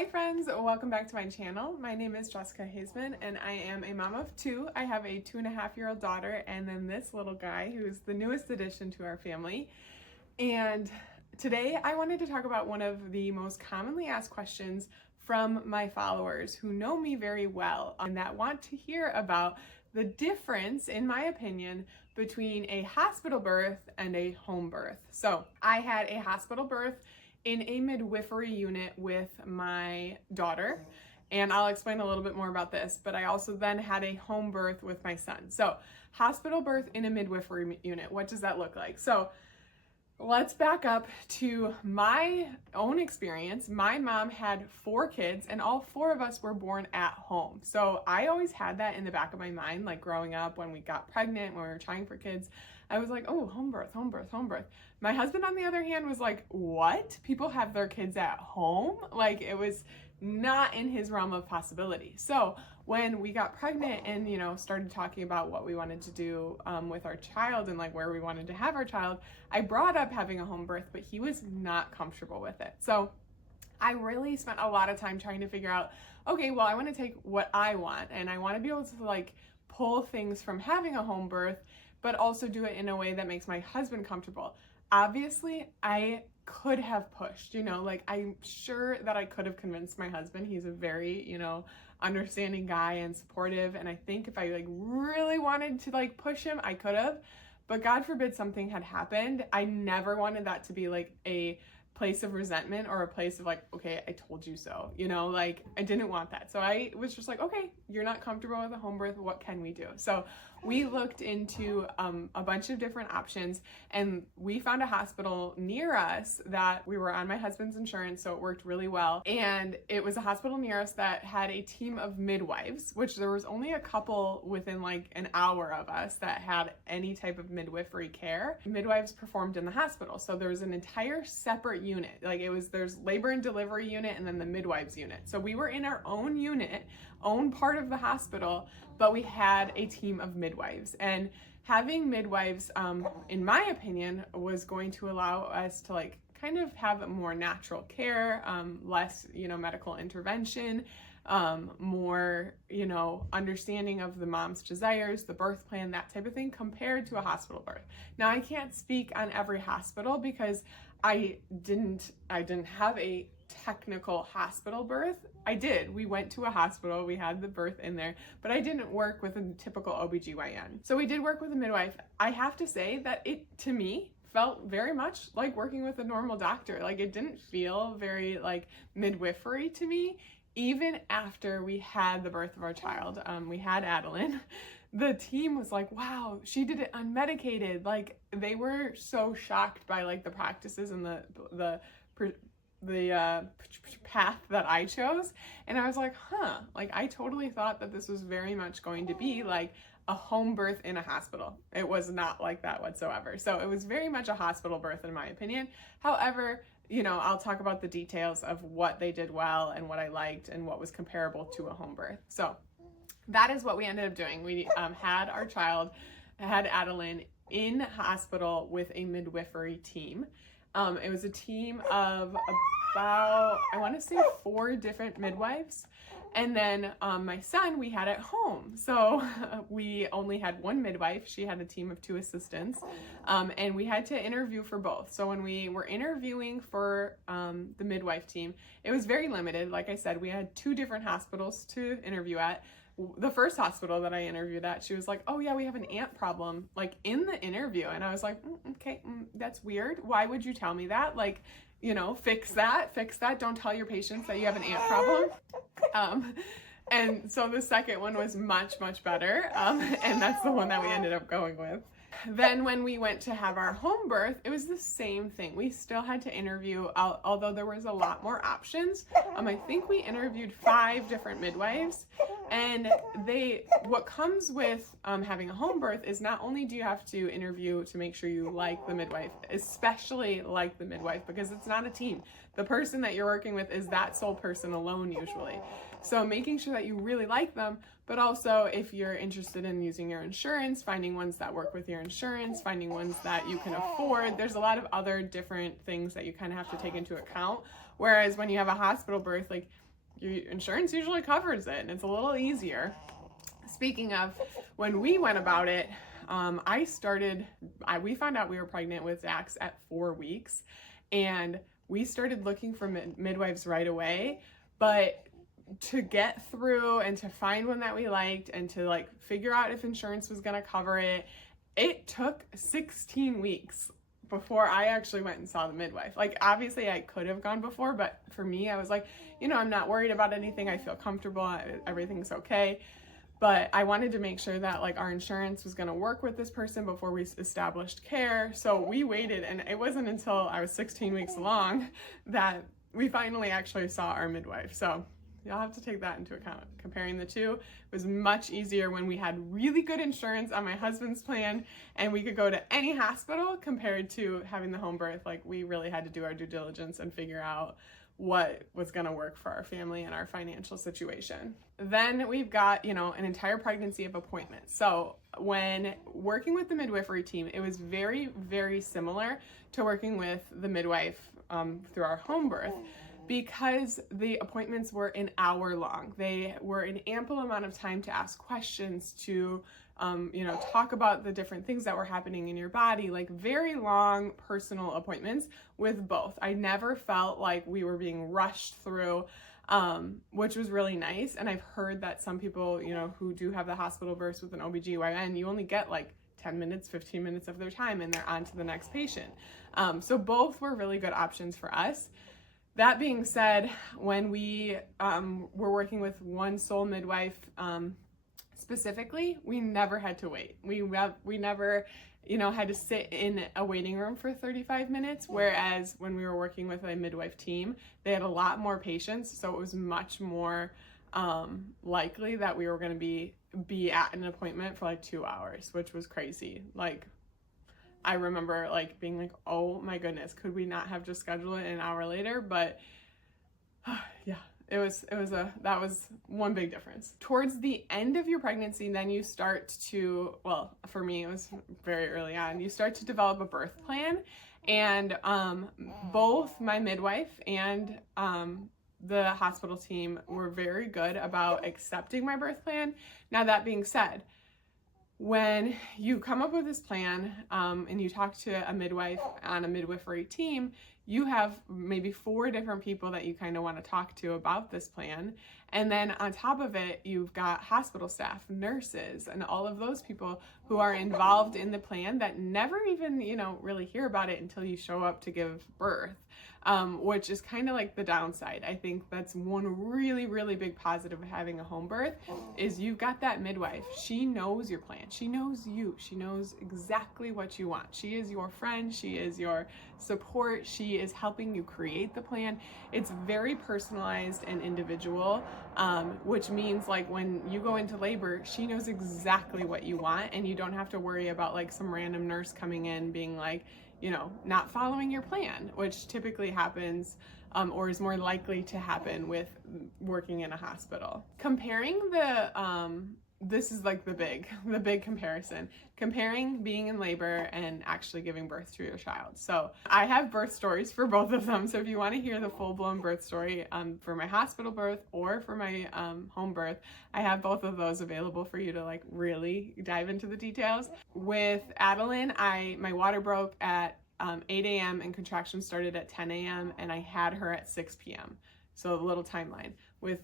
Hi friends, welcome back to my channel. My name is Jessica Hazeman and I am a mom of two. I have a 2.5-year-old daughter and then this little guy who's the newest addition to our family. And today I wanted to talk about one of the most commonly asked questions from my followers who know me very well and that want to hear about the difference, in my opinion, between a hospital birth and a home birth. So I had a hospital birth in a midwifery unit with my daughter, and I'll explain a little bit more about this, but I also then had a home birth with my son. So hospital birth in a midwifery unit, what does that look like? So let's back up to my own experience. My mom had 4 kids and all 4 of us were born at home. So I always had that in the back of my mind, like growing up when we got pregnant, when we were trying for kids, I was like, oh, home birth, home birth, home birth. My husband, on the other hand, was like, what? People have their kids at home? Like, it was not in his realm of possibility. So when we got pregnant and, started talking about what we wanted to do with our child and like where we wanted to have our child, I brought up having a home birth, but he was not comfortable with it. So I really spent a lot of time trying to figure out, okay, well, I want to take what I want and I want to be able to like pull things from having a home birth, but also do it in a way that makes my husband comfortable. Obviously, I could have pushed, like I'm sure that I could have convinced my husband. He's a very, understanding guy and supportive. And I think if I like really wanted to like push him, I could have, but God forbid something had happened. I never wanted that to be like a place of resentment or a place of like, okay, I told you so, like I didn't want that. So I was just like, okay, you're not comfortable with a home birth. What can we do? So we looked into a bunch of different options and we found a hospital near us that we were on my husband's insurance. So it worked really well. And it was a hospital near us that had a team of midwives, which there was only a couple within like an hour of us that had any type of midwifery care. Midwives performed in the hospital. So there was an entire separate unit. Like there's labor and delivery unit and then the midwives unit. So we were in our own unit, own part of the hospital, but we had a team of midwives. And having midwives, in my opinion, was going to allow us to like kind of have more natural care, less, medical intervention, more, understanding of the mom's desires, the birth plan, that type of thing compared to a hospital birth. Now, I can't speak on every hospital because I didn't have a technical hospital birth. I did. We went to a hospital, we had the birth in there, but I didn't work with a typical OBGYN. So we did work with a midwife. I have to say that it, to me, felt very much like working with a normal doctor. Like it didn't feel very like midwifery to me. Even after we had the birth of our child, we had Adeline, the team was like, wow, she did it unmedicated. Like they were so shocked by like the practices and the path that I chose. And I was like, like I totally thought that this was very much going to be like a home birth in a hospital. It was not like that whatsoever. So it was very much a hospital birth in my opinion. However, I'll talk about the details of what they did well and what I liked and what was comparable to a home birth. So that is what we ended up doing. We had our child, had Adeline in hospital with a midwifery team. It was a team of about, I want to say 4 different midwives. And then my son, we had at home. So we only had 1 midwife. She had a team of 2 assistants. And we had to interview for both. So when we were interviewing for the midwife team, it was very limited. Like I said, we had 2 different hospitals to interview at. The first hospital that I interviewed at, she was like, oh yeah, we have an ant problem, like in the interview. And I was like, okay, that's weird. Why would you tell me that? Like, fix that. Don't tell your patients that you have an ant problem. And so the second one was much, much better. And that's the one that we ended up going with. Then when we went to have our home birth, it was the same thing. We still had to interview, although there was a lot more options. I think we interviewed 5 different midwives. And what comes with having a home birth is not only do you have to interview to make sure you like the midwife, especially like the midwife, because it's not a team. The person that you're working with is that sole person alone usually. So making sure that you really like them, but also if you're interested in using your insurance, finding ones that work with your insurance, finding ones that you can afford. There's a lot of other different things that you kind of have to take into account. Whereas when you have a hospital birth, like your insurance usually covers it and it's a little easier. Speaking of, when we went about it, we found out we were pregnant with Dax at 4 weeks, and we started looking for midwives right away. But to get through and to find one that we liked and to like figure out if insurance was going to cover it, it took 16 weeks before I actually went and saw the midwife. Like, obviously I could have gone before, but for me, I was like, I'm not worried about anything. I feel comfortable. Everything's okay. But I wanted to make sure that like our insurance was going to work with this person before we established care. So we waited, and it wasn't until I was 16 weeks along that we finally actually saw our midwife. So you'll have to take that into account. Comparing the two, it was much easier when we had really good insurance on my husband's plan and we could go to any hospital compared to having the home birth. Like, we really had to do our due diligence and figure out what was going to work for our family and our financial situation. Then we've got, an entire pregnancy of appointments. So when working with the midwifery team, it was very, very similar to working with the midwife through our home birth, because the appointments were an hour long. They were an ample amount of time to ask questions, to talk about the different things that were happening in your body, like very long personal appointments with both. I never felt like we were being rushed through, which was really nice. And I've heard that some people, who do have the hospital births with an OBGYN, you only get like 10 minutes, 15 minutes of their time and they're on to the next patient. So both were really good options for us. That being said, when we were working with one sole midwife, specifically, we never had to wait. We never, had to sit in a waiting room for 35 minutes, whereas when we were working with a midwife team, they had a lot more patients, so it was much more likely that we were going to be at an appointment for like 2 hours, which was crazy. Like, I remember like being like, oh my goodness, could we not have just scheduled it an hour later? But yeah. That was one big difference. Towards the end of your pregnancy, then you start to, well, for me, it was very early on, you start to develop a birth plan. And both my midwife and the hospital team were very good about accepting my birth plan. Now, that being said, when you come up with this plan and you talk to a midwife on a midwifery team, you have maybe 4 different people that you kind of want to talk to about this plan. And then on top of it, you've got hospital staff, nurses, and all of those people who are involved in the plan that never even, really hear about it until you show up to give birth, which is kind of like the downside. I think that's one really, really big positive of having a home birth is you've got that midwife. She knows your plan. She knows you. She knows exactly what you want. She is your friend. She is your support. She is helping you create the plan. It's very personalized and individual, which means like when you go into labor, she knows exactly what you want, and you don't have to worry about like some random nurse coming in being like, not following your plan, which typically happens or is more likely to happen with working in a hospital. Comparing this is like the big comparison, comparing being in labor and actually giving birth to your child. So I have birth stories for both of them. So if you want to hear the full-blown birth story for my hospital birth or for my home birth, I have both of those available for you to like really dive into the details. With Adeline, my water broke at 8 a.m. and contractions started at 10 a.m. and I had her at 6 p.m. So a little timeline. With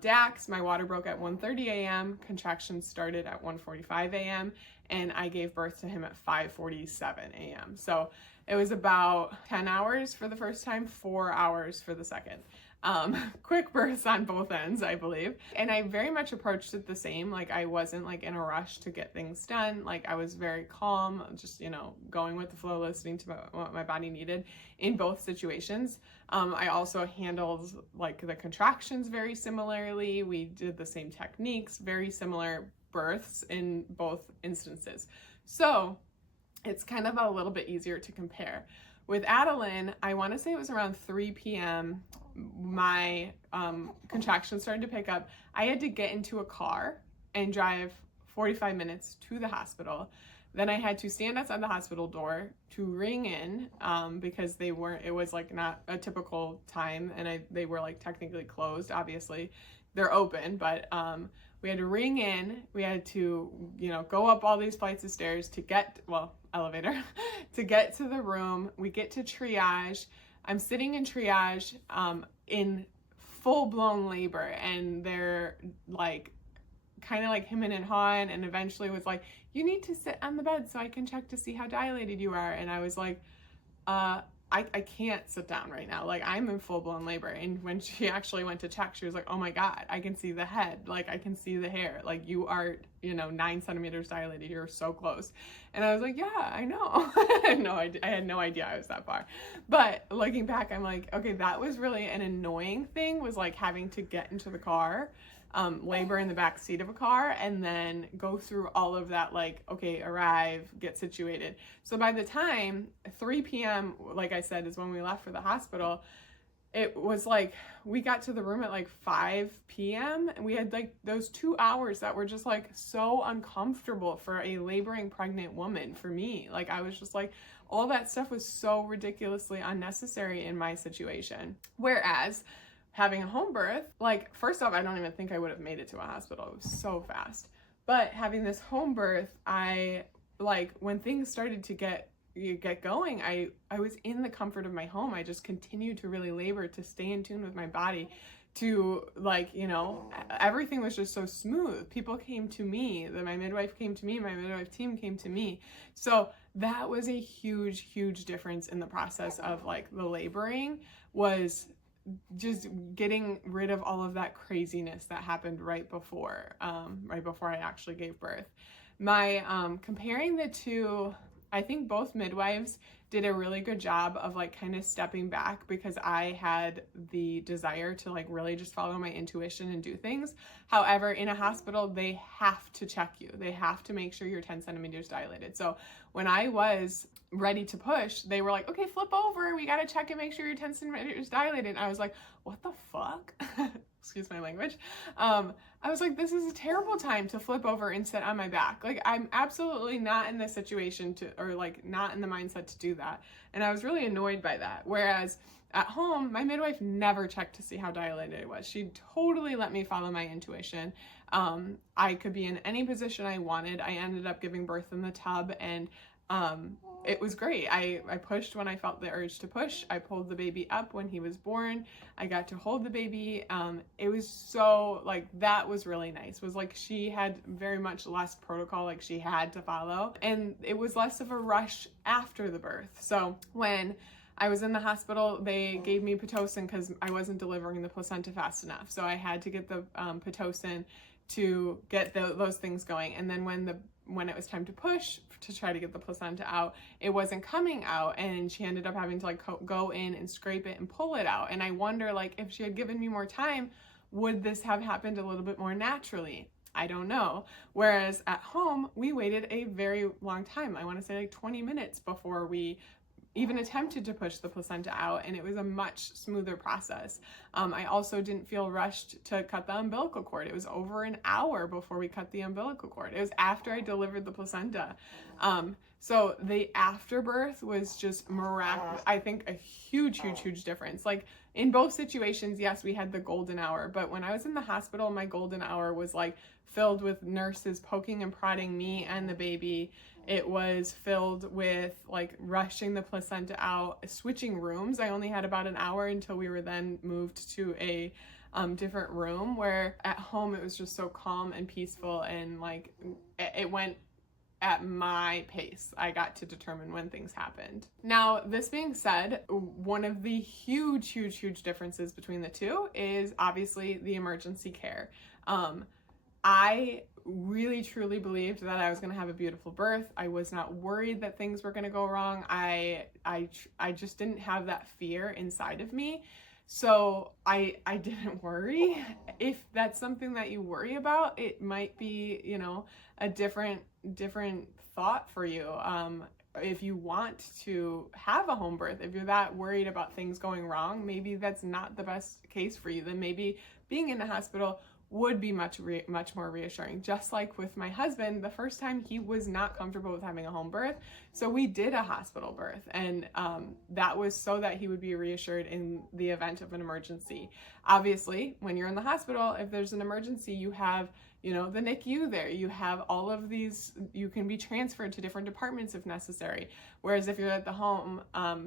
Dax, my water broke at 1:30 a.m., contractions started at 1:45 a.m., and I gave birth to him at 5:47 a.m. So it was about 10 hours for the first time, 4 hours for the second. Quick births on both ends, I believe. And I very much approached it the same. Like, I wasn't like in a rush to get things done. Like, I was very calm, just, going with the flow, listening to what my body needed in both situations. I also handled like the contractions very similarly. We did the same techniques, very similar births in both instances. So it's kind of a little bit easier to compare. With Adeline, I want to say it was around 3 p.m. My contractions started to pick up. I had to get into a car and drive 45 minutes to the hospital. Then I had to stand outside the hospital door to ring in, because it was like not a typical time, and they were like technically closed. Obviously they're open, but we had to ring in. We had to, go up all these flights of stairs to elevator, to get to the room. We get to triage. I'm sitting in triage, in full-blown labor, and they're like kind of like hemming and hawing, and eventually was like, you need to sit on the bed so I can check to see how dilated you are. And I was like, I can't sit down right now. Like, I'm in full-blown labor. And when she actually went to check, she was like, oh my God, I can see the head. Like, I can see the hair. Like, you are, 9 centimeters dilated. You're so close. And I was like, yeah, I know. I had no idea I was that far. But looking back, I'm like, okay, that was really an annoying thing, was like having to get into the car, labor in the back seat of a car, and then go through all of that, like, okay, arrive, get situated. So by the time 3 p.m., like I said, is when we left for the hospital, it was like we got to the room at like 5 p.m. and we had like those 2 hours that were just like so uncomfortable for a laboring pregnant woman. For me, like, I was just like, all that stuff was so ridiculously unnecessary in my situation. Whereas having a home birth, like, first off, I don't even think I would have made it to a hospital. It was so fast. But having this home birth, I, like, when things started to get going, I was in the comfort of my home. I just continued to really labor, to stay in tune with my body, to, like, everything was just so smooth. People came to me, my midwife came to me, my midwife team came to me. So that was a huge, huge difference in the process of, like, the laboring, was just getting rid of all of that craziness that happened right before I actually gave birth. My comparing the two, I think both midwives did a really good job of, like, kind of stepping back, because I had the desire to, like, really just follow my intuition and do things. However, in a hospital, they have to check you. They have to make sure you're 10 centimeters dilated. So when I was ready to push, they were like, okay, flip over. We got to check and make sure you're 10 centimeters dilated. And I was like, what the fuck? Excuse my language. I was like, this is a terrible time to flip over and sit on my back. Like, I'm absolutely not in the situation or like not in the mindset to do that. And I was really annoyed by that. Whereas at home, my midwife never checked to see how dilated it was. She totally let me follow my intuition. I could be in any position I wanted. I ended up giving birth in the tub, and it was great. I pushed when I felt the urge to push. I pulled the baby up when he was born. I got to hold the baby. It was so, like, that was really nice. It was like she had very much less protocol, like, she had to follow. And it was less of a rush after the birth. So when I was in the hospital, they gave me Pitocin because I wasn't delivering the placenta fast enough. So I had to get the Pitocin to get those things going. And then when it was time to push to try to get the placenta out, it wasn't coming out, and she ended up having to, like, go in and scrape it and pull it out. And I wonder, like, if she had given me more time, would this have happened a little bit more naturally? I don't know. Whereas at home, we waited a very long time. I want to say like 20 minutes before we even attempted to push the placenta out, and it was a much smoother process. I also didn't feel rushed to cut the umbilical cord. It was over an hour before we cut the umbilical cord. It was after I delivered the placenta. So the afterbirth was just miraculous. I think a huge, huge, huge difference. Like, in both situations, yes, we had the golden hour, but when I was in the hospital, my golden hour was like filled with nurses poking and prodding me and the baby. It was filled with, like, rushing the placenta out, switching rooms. I only had about an hour until we were then moved to a different room, where at home it was just so calm and peaceful, and, like, it went at my pace. I got to determine when things happened. Now, this being said, one of the huge, huge, huge differences between the two is obviously the emergency care. I really truly believed that I was going to have a beautiful birth. I was not worried that things were going to go wrong. I just didn't have that fear inside of me. So I didn't worry. If that's something that you worry about, it might be, a different thought for you. If you want to have a home birth, if you're that worried about things going wrong, maybe that's not the best case for you. Then maybe being in the hospital would be much more reassuring. Just like with my husband, the first time he was not comfortable with having a home birth, so we did a hospital birth, and that was so that he would be reassured in the event of an emergency. Obviously, when you're in the hospital, if there's an emergency, you have, you know, the NICU there, you have all of these, you can be transferred to different departments if necessary. Whereas if you're at the home,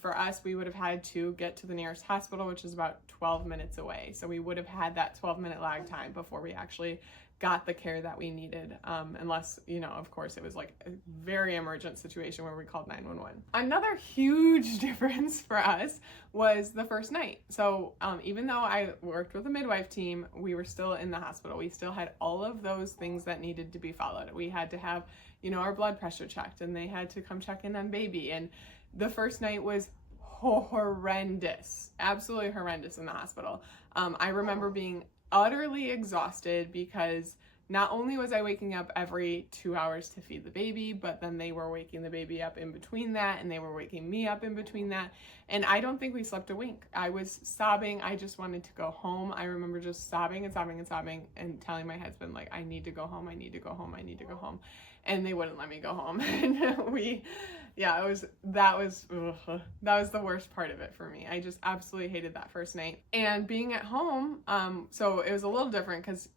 for us, we would have had to get to the nearest hospital, which is about 12 minutes away. So we would have had that 12-minute lag time before we actually got the care that we needed, unless, you know, of course, it was like a very emergent situation where we called 911. Another huge difference for us was the first night. So even though I worked with a midwife team, we were still in the hospital. We still had all of those things that needed to be followed. We had to have, you know, our blood pressure checked, and they had to come check in on baby. And the first night was horrendous, absolutely horrendous in the hospital. I remember being utterly exhausted because not only was I waking up every 2 hours to feed the baby, but then they were waking the baby up in between that, and they were waking me up in between that. And I don't think we slept a wink. I was sobbing. I just wanted to go home. I remember just sobbing and sobbing and sobbing and telling my husband, like, I need to go home. I need to go home. I need to go home. And they wouldn't let me go home. And that was the worst part of it for me. I just absolutely hated that first night. And being at home, so it was a little different because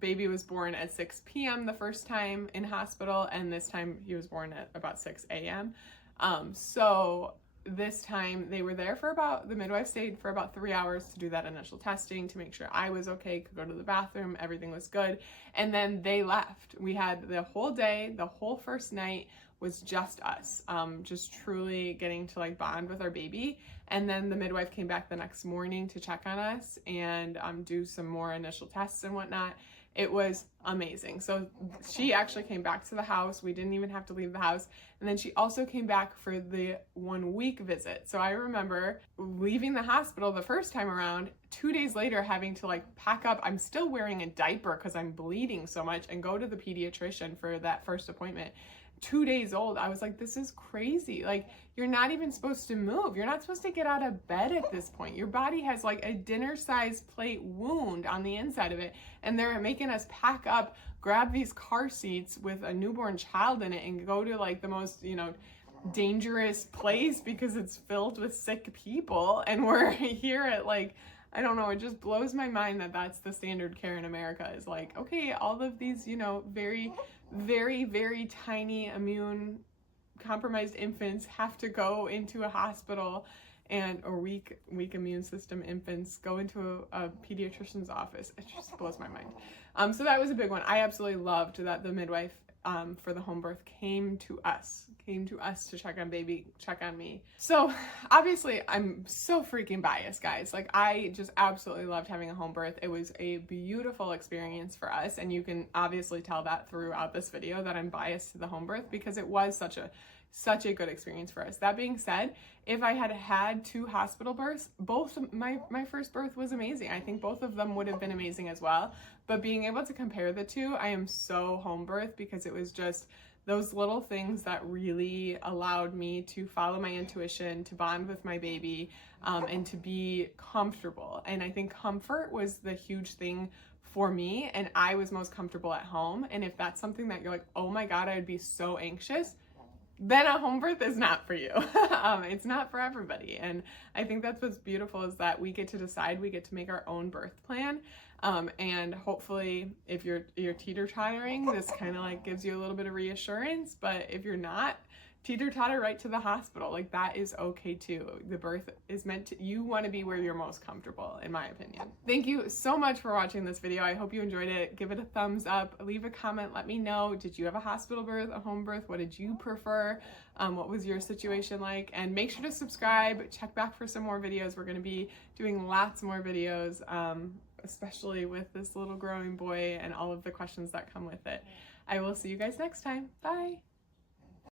baby was born at 6 p.m. the first time in hospital, and this time he was born at about 6 a.m. So this time they were there for the midwife stayed for about 3 hours to do that initial testing to make sure I was okay, could go to the bathroom, everything was good. And then they left. We had the whole day, the whole first night was just us, just truly getting to like bond with our baby. And then the midwife came back the next morning to check on us and do some more initial tests and whatnot. It was amazing. So she actually came back to the house. We didn't even have to leave the house. And then she also came back for the 1 week visit. So I remember leaving the hospital the first time around, 2 days later having to like pack up. I'm still wearing a diaper because I'm bleeding so much, and go to the pediatrician for that first appointment. 2 days old. I was like, this is crazy. Like, you're not even supposed to move. You're not supposed to get out of bed at this point. Your body has like a dinner-sized plate wound on the inside of it, and they're making us pack up, grab these car seats with a newborn child in it, and go to like the most, you know, dangerous place because it's filled with sick people. And we're here at like, I don't know, it just blows my mind that that's the standard care in America, is like, okay, all of these, you know, very, very, very tiny immune compromised infants have to go into a hospital, or weak immune system infants go into a pediatrician's office. It just blows my mind. So that was a big one. I absolutely loved that the midwife for the home birth came to us to check on baby, check on me. So obviously I'm so freaking biased, guys. Like, I just absolutely loved having a home birth. It was a beautiful experience for us, and you can obviously tell that throughout this video that I'm biased to the home birth because it was such a good experience for us. That being said, if I had had 2 hospital births, both my first birth was amazing. I think both of them would have been amazing as well. But being able to compare the two, I am so home birth because it was just those little things that really allowed me to follow my intuition, to bond with my baby, and to be comfortable. And I think comfort was the huge thing for me, and I was most comfortable at home. And if that's something that you're like, oh my God, I would be so anxious, then a home birth is not for you. It's not for everybody. And I think that's what's beautiful, is that we get to decide, we get to make our own birth plan. And hopefully if you're teeter-tottering, this kind of like gives you a little bit of reassurance. But if you're not, teeter-totter right to the hospital. Like, that is okay too. The birth is meant to, you want to be where you're most comfortable, in my opinion. Thank you so much for watching this video. I hope you enjoyed it. Give it a thumbs up, leave a comment, let me know, did you have a hospital birth, a home birth? What did you prefer? What was your situation like? And make sure to subscribe, check back for some more videos. We're going to be doing lots more videos, especially with this little growing boy and all of the questions that come with it. I will see you guys next time. Bye.